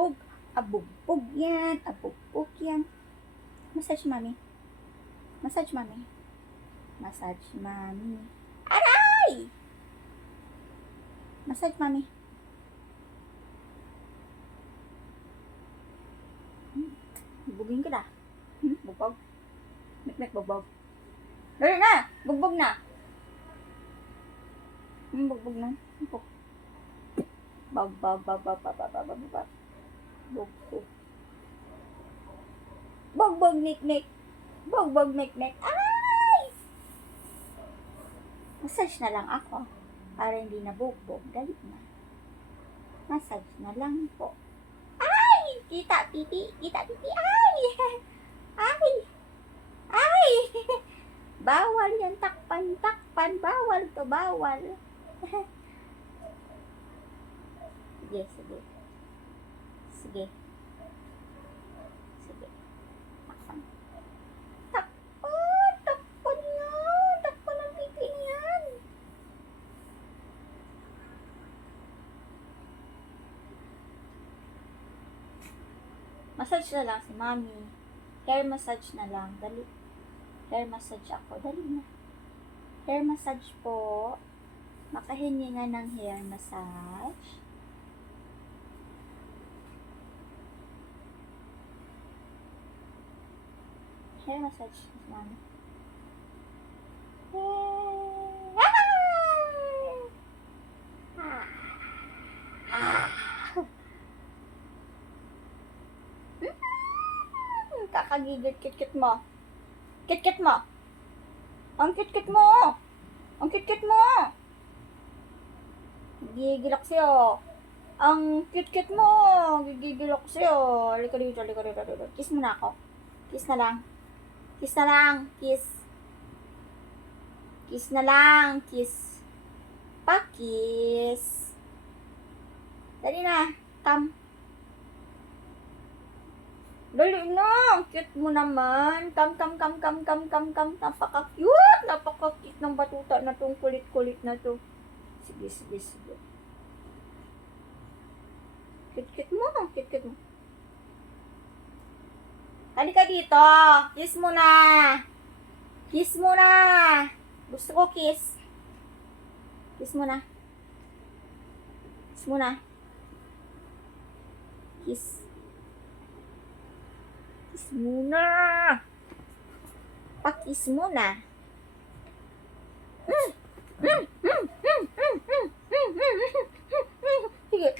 abugbog. Abugbog yan. Abugbog yan. Massage, mami. Massage, mami. Massage, mami. Aray! Massage, mami. Bubugin ka na. Bugbog. Mek-mek, bugbog. Dali na! Bugbog na! Bugbog na. Bugbog. Bugbog. Bugbog, mek-mek. Bugbog, mek-mek. Ay! Massage na lang ako. Para hindi na bugbog. Dali na. Massage na lang po. Ay! Kita, pipi. Kita, pipi. Ay! Ay! Ay! Bawal yan. Takpan, takpan. Bawal to, bawal. Sige, sige. Sige. Sige. Takpan. Takpan! Takpan yan! Takpan ang pipi niyan. Massage na lang si mami. Hair massage na lang. Dali. Hair massage ako. Dali na. Hair massage po. Makahininga ng hair massage. Hair massage si mami. Kakagigit kit-kit mo. Kit-kit mo. Ang kit-kit mo. Ang kit-kit mo. Gigilak sa'yo. Ang kit-kit mo. Gigilak sa'yo. Halika dito, halika dito. Kiss mo na ako. Kiss na lang. Kiss na lang. Kiss. Kiss na lang. Kiss. Pa-kiss. Dali na. Come. Dali na, cute mo naman. Kam. Napaka-cute. Napaka-cute ng batuta na tong kulit-kulit na to. Sige. Cute mo. Halika dito. Kiss mo na. Kiss mo na. Gusto ko kiss. Kiss mo na. Kiss mo na. Kiss. Kiss muna. Pakis muna. Sige.